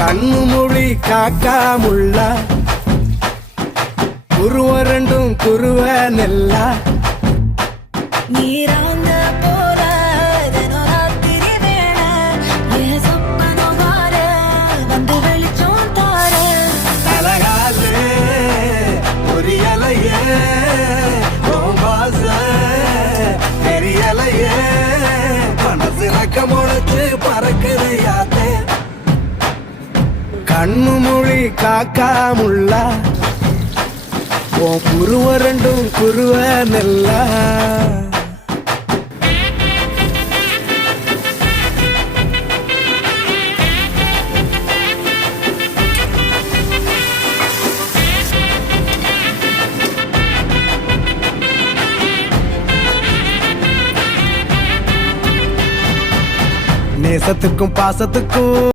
கண்ணு மொழி காக்காமுள்ள குருவ ரெண்டும் குருவ நெல்லா நீராங்க போல தினராத்திரி வேண என் சொப்பனம் வார வந்து வெளிச்சம் தார அழகாலே பொரியலையே வாச தெரியலையே மனசு ரக்க முளைச்சு பறக்குது யாத்தே கண்ணு மொழி காக்காமுள்ள குருவ ரெண்டும் குருவ நெல்லா நேசத்துக்கும் பாசத்துக்கும்